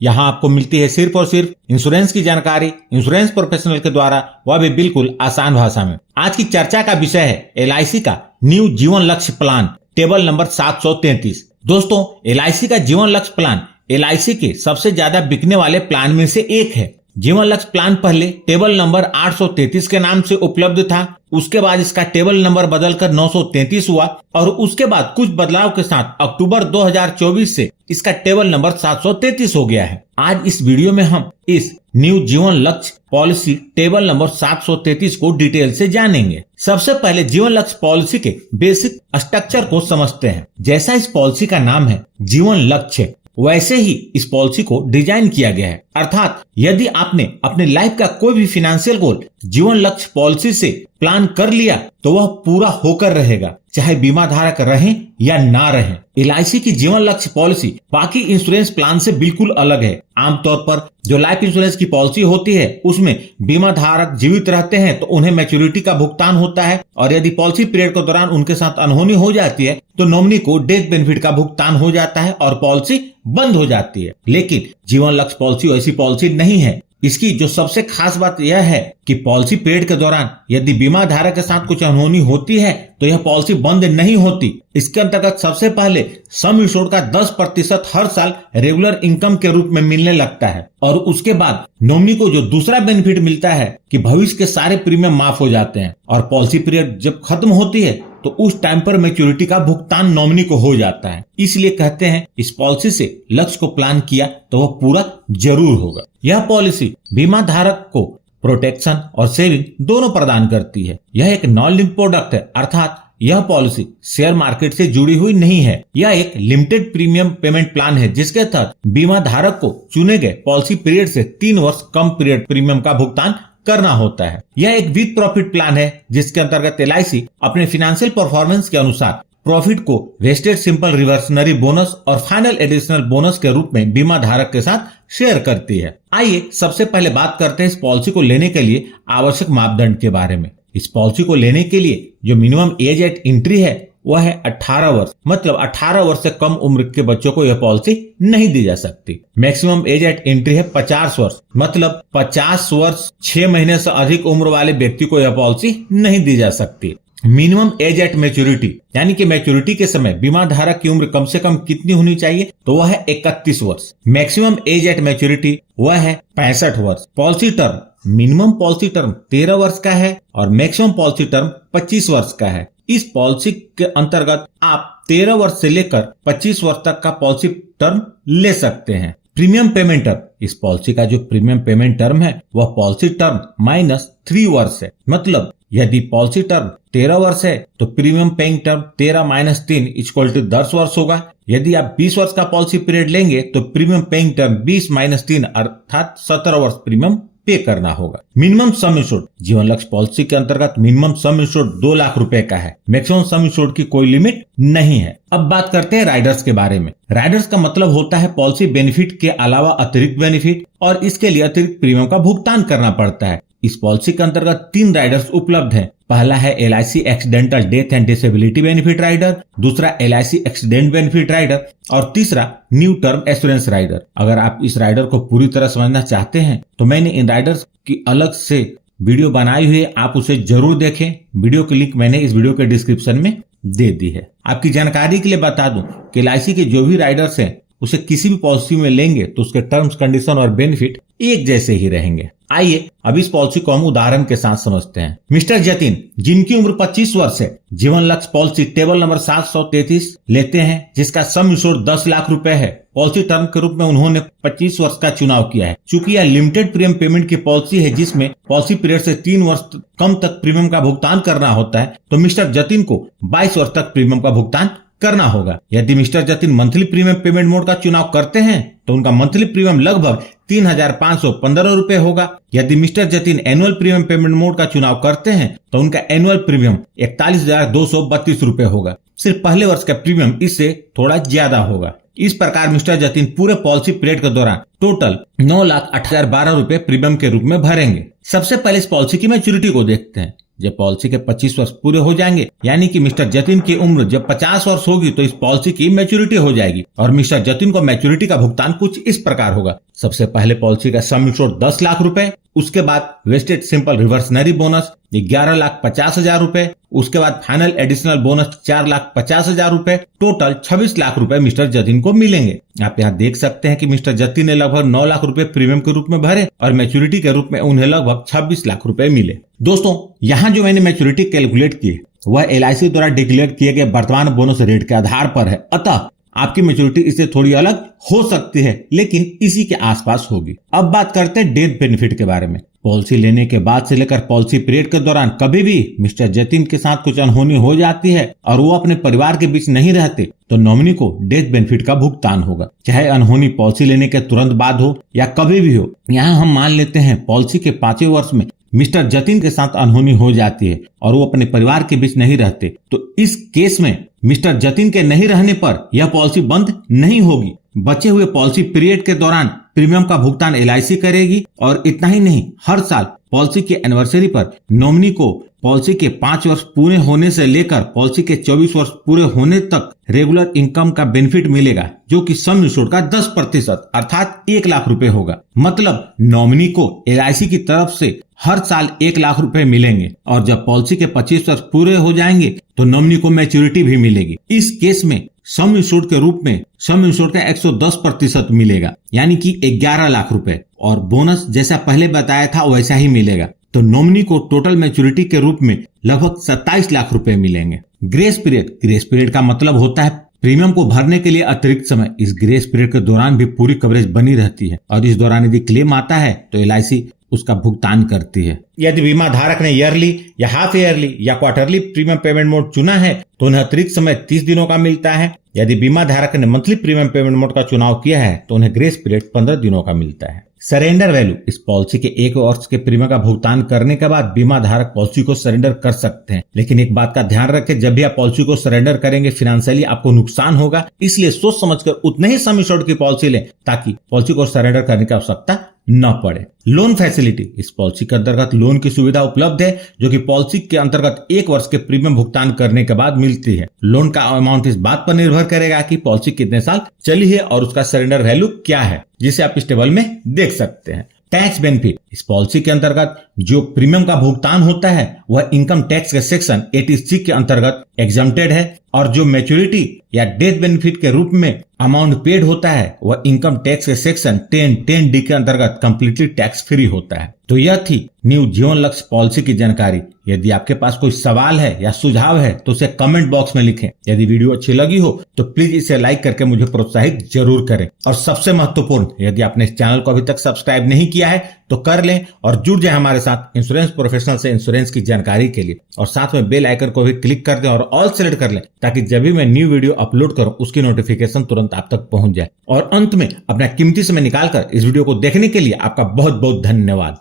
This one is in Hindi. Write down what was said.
यहाँ आपको मिलती है सिर्फ और सिर्फ इंश्योरेंस की जानकारी इंश्योरेंस प्रोफेशनल के द्वारा, वह भी बिल्कुल आसान भाषा में। आज की चर्चा का विषय है LIC का न्यू जीवन लक्ष्य प्लान टेबल नंबर 733। दोस्तों, LIC का जीवन लक्ष्य प्लान LIC के सबसे ज्यादा बिकने वाले प्लान में से एक है। जीवन लक्ष्य प्लान पहले टेबल नंबर 833 के नाम से उपलब्ध था, उसके बाद इसका टेबल नंबर बदलकर 933 हुआ और उसके बाद कुछ बदलाव के साथ अक्टूबर 2024 से इसका टेबल नंबर 733 हो गया है। आज इस वीडियो में हम इस न्यू जीवन लक्ष्य पॉलिसी टेबल नंबर 733 को डिटेल से जानेंगे। सबसे पहले जीवन लक्ष्य पॉलिसी के बेसिक स्ट्रक्चर को समझते हैं। जैसा इस पॉलिसी का नाम है जीवन लक्ष्य, वैसे ही इस पॉलिसी को डिजाइन किया गया है। अर्थात यदि आपने अपने लाइफ का कोई भी फाइनेंशियल गोल जीवन लक्ष्य पॉलिसी से प्लान कर लिया तो वह पूरा होकर रहेगा, चाहे बीमा धारक रहें या ना रहें। LIC की जीवन लक्ष्य पॉलिसी बाकी इंश्योरेंस प्लान से बिल्कुल अलग है। आमतौर पर जो लाइफ इंश्योरेंस की पॉलिसी होती है उसमें बीमा धारक जीवित रहते हैं तो उन्हें मैच्योरिटी का भुगतान होता है, और यदि पॉलिसी पीरियड के दौरान उनके साथ अनहोनी हो जाती है तो नॉमिनी को डेथ बेनिफिट का भुगतान हो जाता है और पॉलिसी बंद हो जाती है। लेकिन जीवन लक्ष्य पॉलिसी वैसी पॉलिसी नहीं है। इसकी जो सबसे खास बात यह है कि पॉलिसी पीरियड के दौरान यदि बीमा धारक के साथ कुछ अनहोनी होती है तो यह पॉलिसी बंद नहीं होती। इसके अंतर्गत सबसे पहले सम इंश्योर्ड का 10% हर साल रेगुलर इनकम के रूप में मिलने लगता है, और उसके बाद नॉमिनी को जो दूसरा बेनिफिट मिलता है कि भविष्य के सारे प्रीमियम माफ हो जाते हैं, और पॉलिसी पीरियड जब खत्म होती है तो उस टाइम पर मैच्योरिटी का भुगतान नॉमिनी को हो जाता है। इसलिए कहते हैं इस पॉलिसी से लक्ष्य को प्लान किया तो वह पूरा जरूर होगा। यह पॉलिसी बीमा धारक को प्रोटेक्शन और सेविंग दोनों प्रदान करती है। यह एक नॉन लिंक प्रोडक्ट है, अर्थात यह पॉलिसी शेयर मार्केट से जुड़ी हुई नहीं है। यह एक लिमिटेड प्रीमियम पेमेंट प्लान है जिसके तहत बीमा धारक को चुने गए पॉलिसी पीरियड से 3 वर्ष कम पीरियड प्रीमियम का भुगतान करना होता है। यह एक विद प्रॉफिट प्लान है जिसके अंतर्गत LIC अपने फाइनेंशियल परफॉर्मेंस के अनुसार प्रॉफिट को वेस्टेड सिंपल रिवर्सनरी बोनस और फाइनल एडिशनल बोनस के रूप में बीमा धारक के साथ शेयर करती है। आइए सबसे पहले बात करते हैं इस पॉलिसी को लेने के लिए आवश्यक मापदंड के बारे में। इस पॉलिसी को लेने के लिए जो मिनिमम एज एट एंट्री है वह है 18 वर्ष, मतलब 18 वर्ष से कम उम्र के बच्चों को यह पॉलिसी नहीं दी जा सकती। मैक्सिमम एज एट एंट्री है 50 वर्ष, मतलब 50 वर्ष 6 महीने से अधिक उम्र वाले व्यक्ति को यह पॉलिसी नहीं दी जा सकती। मिनिमम एज एट मैच्योरिटी, यानी कि मैच्योरिटी के समय बीमा धारक की उम्र कम से कम कितनी होनी चाहिए, तो वह है 31 वर्ष। मैक्सिमम एज एट मैच्योरिटी वह है 65 वर्ष। Policy term, minimum policy term 13 वर्ष का है और मैक्सिमम पॉलिसी टर्म 25 वर्ष का है। इस पॉलिसी के अंतर्गत आप 13 वर्ष से लेकर 25 वर्ष तक का पॉलिसी टर्म ले सकते हैं। प्रीमियम पेमेंट टर्म, इस पॉलिसी का जो प्रीमियम पेमेंट टर्म है वह पॉलिसी टर्म -3 वर्ष है। मतलब यदि पॉलिसी टर्म 13 वर्ष है तो प्रीमियम पेइंग टर्म 13 - 3 = 10 वर्ष होगा। यदि आप 20 वर्ष का पॉलिसी पीरियड लेंगे तो प्रीमियम पेइंग टर्म 20 - 3 अर्थात 17 वर्ष प्रीमियम पे करना होगा। मिनिमम सम इंश्योर्ड, जीवन लक्ष्य पॉलिसी के अंतर्गत मिनिमम सम इंश्योर्ड 2 लाख रुपए का है। मैक्सिमम सम इंश्योर्ड की कोई लिमिट नहीं है। अब बात करते हैं राइडर्स के बारे में। राइडर्स का मतलब होता है पॉलिसी बेनिफिट के अलावा अतिरिक्त बेनिफिट, और इसके लिए अतिरिक्त प्रीमियम का भुगतान करना पड़ता है। इस पॉलिसी के अंतर्गत 3 राइडर्स उपलब्ध हैं। पहला है LIC accidental death and disability benefit rider, दूसरा LIC एक्सीडेंट बेनिफिट राइडर और तीसरा न्यू टर्म एश्योरेंस राइडर। अगर आप इस राइडर को पूरी तरह समझना चाहते हैं तो मैंने इन राइडर्स की अलग से वीडियो बनाई हुई है, आप उसे जरूर देखें। वीडियो की लिंक मैंने इस वीडियो के डिस्क्रिप्शन में दे दी है। आपकी जानकारी के लिए बता दूं कि LIC के जो भी राइडर्स हैं उसे किसी भी पॉलिसी में लेंगे तो उसके टर्म्स, कंडीशन और बेनिफिट एक जैसे ही रहेंगे। आइए अब इस पॉलिसी को हम उदाहरण के साथ समझते हैं। मिस्टर जतिन, जिनकी उम्र 25 वर्ष है, जीवन लक्ष्य पॉलिसी टेबल नंबर 733 लेते हैं जिसका सम इंश्योर्ड 10 लाख रुपए है। पॉलिसी टर्म के रूप में उन्होंने 25 वर्ष का चुनाव किया है। चूंकि यह लिमिटेड प्रीमियम पेमेंट की पॉलिसी है जिसमें पॉलिसी पीरियड से 3 वर्ष कम तक प्रीमियम का भुगतान करना होता है, तो मिस्टर जतिन को 22 वर्ष तक प्रीमियम का भुगतान करना होगा। यदि mister Jatin monthly premium payment mode का चुनाव करते हैं तो उनका मंथली प्रीमियम लगभग 3,515 रुपए होगा। यदि mister Jatin annual premium payment mode का चुनाव करते हैं तो उनका एनुअल प्रीमियम 41,232 रुपए होगा। सिर्फ पहले वर्ष का प्रीमियम इससे थोड़ा ज्यादा होगा। इस प्रकार मिस्टर जतिन पूरे पॉलिसी पीरियड के दौरान टोटल 9,08,012 रुपए प्रीमियम के रूप में भरेंगे। सबसे पहले इस पॉलिसी की मैच्योरिटी को देखते हैं। जब पॉलिसी के 25 वर्ष पूरे हो जाएंगे, यानी कि मिस्टर जतिन की उम्र जब 50 वर्ष होगी तो इस पॉलिसी की मैच्योरिटी हो जाएगी और मिस्टर जतिन को मैच्योरिटी का भुगतान कुछ इस प्रकार होगा। सबसे पहले पॉलिसी का सम इंश्योर्ड 10 लाख रुपए, उसके बाद वेस्टेड सिंपल रिवर्सनरी बोनस 11,50,000 रुपए, उसके बाद फाइनल एडिशनल बोनस 4,50,000 रुपए, टोटल 26 लाख रुपए मिस्टर जतिन को मिलेंगे। आप यहाँ देख सकते हैं कि मिस्टर जतिन ने लगभग 9 लाख रुपए प्रीमियम के रूप में भरे और मैच्योरिटी के रूप में उन्हें लगभग 26 लाख रुपए मिले। दोस्तों, यहाँ जो मैंने मैच्योरिटी कैलकुलेट की वह LIC द्वारा डिक्लेयर किए गए वर्तमान बोनस रेट के आधार पर है, अतः आपकी मैच्योरिटी इससे थोड़ी अलग हो सकती है, लेकिन इसी के आसपास होगी। अब बात करते हैं डेथ बेनिफिट के बारे में। पॉलिसी लेने के बाद से लेकर पॉलिसी पीरियड के दौरान कभी भी मिस्टर जतिन के साथ कुछ अनहोनी हो जाती है और वो अपने परिवार के बीच नहीं रहते तो नॉमिनी को डेथ बेनिफिट का भुगतान होगा, चाहे अनहोनी पॉलिसी लेने के तुरंत बाद हो या कभी भी हो। यहाँ हम मान लेते हैं पॉलिसी के 5वें वर्ष में मिस्टर जतिन के साथ अनहोनी हो जाती है और वो अपने परिवार के बीच नहीं रहते, तो इस केस में मिस्टर जतिन के नहीं रहने पर यह पॉलिसी बंद नहीं होगी। बचे हुए पॉलिसी पीरियड के दौरान प्रीमियम का भुगतान LIC करेगी और इतना ही नहीं, हर साल पॉलिसी की एनिवर्सरी पर नॉमिनी को पॉलिसी के 5 वर्ष पूरे होने से लेकर पॉलिसी के 24 वर्ष पूरे होने तक रेगुलर इनकम का बेनिफिट मिलेगा, जो कि सम इंश्योर्ड का 10% अर्थात 1 लाख रुपए होगा। मतलब नॉमिनी को LIC की तरफ से हर साल 1 लाख रुपए मिलेंगे और जब पॉलिसी के 25 वर्ष पूरे हो जाएंगे तो नॉमिनी को मैच्योरिटी भी मिलेगी। इस केस में सम इंश्योर्ड के रूप में सम इंश्योर्ड का 110% मिलेगा, यानी कि 11 लाख रुपए, और बोनस जैसा पहले बताया था वैसा ही मिलेगा। तो नॉमिनी को टोटल मैच्योरिटी के रूप में लगभग 27 लाख रुपए मिलेंगे। ग्रेस पीरियड का मतलब होता है प्रीमियम को भरने के लिए अतिरिक्त समय। इस ग्रेस पीरियड के दौरान भी पूरी कवरेज बनी रहती है और इस दौरान यदि क्लेम आता है तो LIC उसका भुगतान करती है। यदि बीमा धारक ने ईयरली या हाफ ईयरली या क्वार्टरली प्रीमियम पेमेंट मोड चुना है तो उन्हें अतिरिक्त समय 30 दिनों का मिलता है। यदि बीमा धारक ने मंथली प्रीमियम पेमेंट मोड का चुनाव किया है तो उन्हें ग्रेस पीरियड 15 दिनों का मिलता है। सरेंडर वैल्यू, इस पॉलिसी के 1 वर्ष के प्रीमियम का भुगतान करने के बाद बीमा धारक पॉलिसी को सरेंडर कर सकते हैं, लेकिन एक बात का ध्यान रखें, जब भी आप पॉलिसी को सरेंडर करेंगे फिनेंशियली आपको नुकसान होगा, इसलिए सोच समझकर उतने ही सम इंश्योर्ड की पॉलिसी लें ताकि पॉलिसी को सरेंडर करने की आवश्यकता न पड़े। लोन फैसिलिटी, इस पॉलिसी के अंतर्गत लोन की सुविधा उपलब्ध है जो कि पॉलिसी के अंतर्गत 1 वर्ष के प्रीमियम भुगतान करने के बाद मिलती है। लोन का अमाउंट इस बात पर निर्भर करेगा कि पॉलिसी कितने साल चली है और उसका सरेंडर वैल्यू क्या है, जिसे आप इस टेबल में देख सकते हैं। टैक्स बेनिफिट, इस पॉलिसी के अंतर्गत जो प्रीमियम का भुगतान होता है वह इनकम टैक्स के सेक्शन 86 के अंतर्गत एग्जम्प्टेड है और जो मैच्योरिटी या डेथ बेनिफिट के रूप में अमाउंट पेड होता है वह इनकम टैक्स के सेक्शन 10(10)(d) के अंतर्गत कंप्लीटली टैक्स फ्री होता है। तो यह थी न्यू जीवन लक्ष्य पॉलिसी की जानकारी। यदि आपके पास कोई सवाल है या सुझाव है तो उसे कमेंट बॉक्स में लिखें। यदि वीडियो अच्छी लगी हो तो प्लीज इसे लाइक करके मुझे प्रोत्साहित जरूर करें। और सबसे महत्वपूर्ण, यदि आपने इस चैनल को अभी तक सब्सक्राइब नहीं किया है तो कर लें और जुड़ जाए हमारे साथ इंश्योरेंस प्रोफेशनल से इंश्योरेंस की जानकारी के लिए, और साथ में बेल आइकन को भी क्लिक कर दें और ऑल सेलेक्ट कर लें ताकि जब भी मैं न्यू वीडियो अपलोड करूं उसकी नोटिफिकेशन तुरंत आप तक पहुंच जाए। और अंत में अपना कीमती समय निकालकर इस वीडियो को देखने के लिए आपका बहुत बहुत धन्यवाद।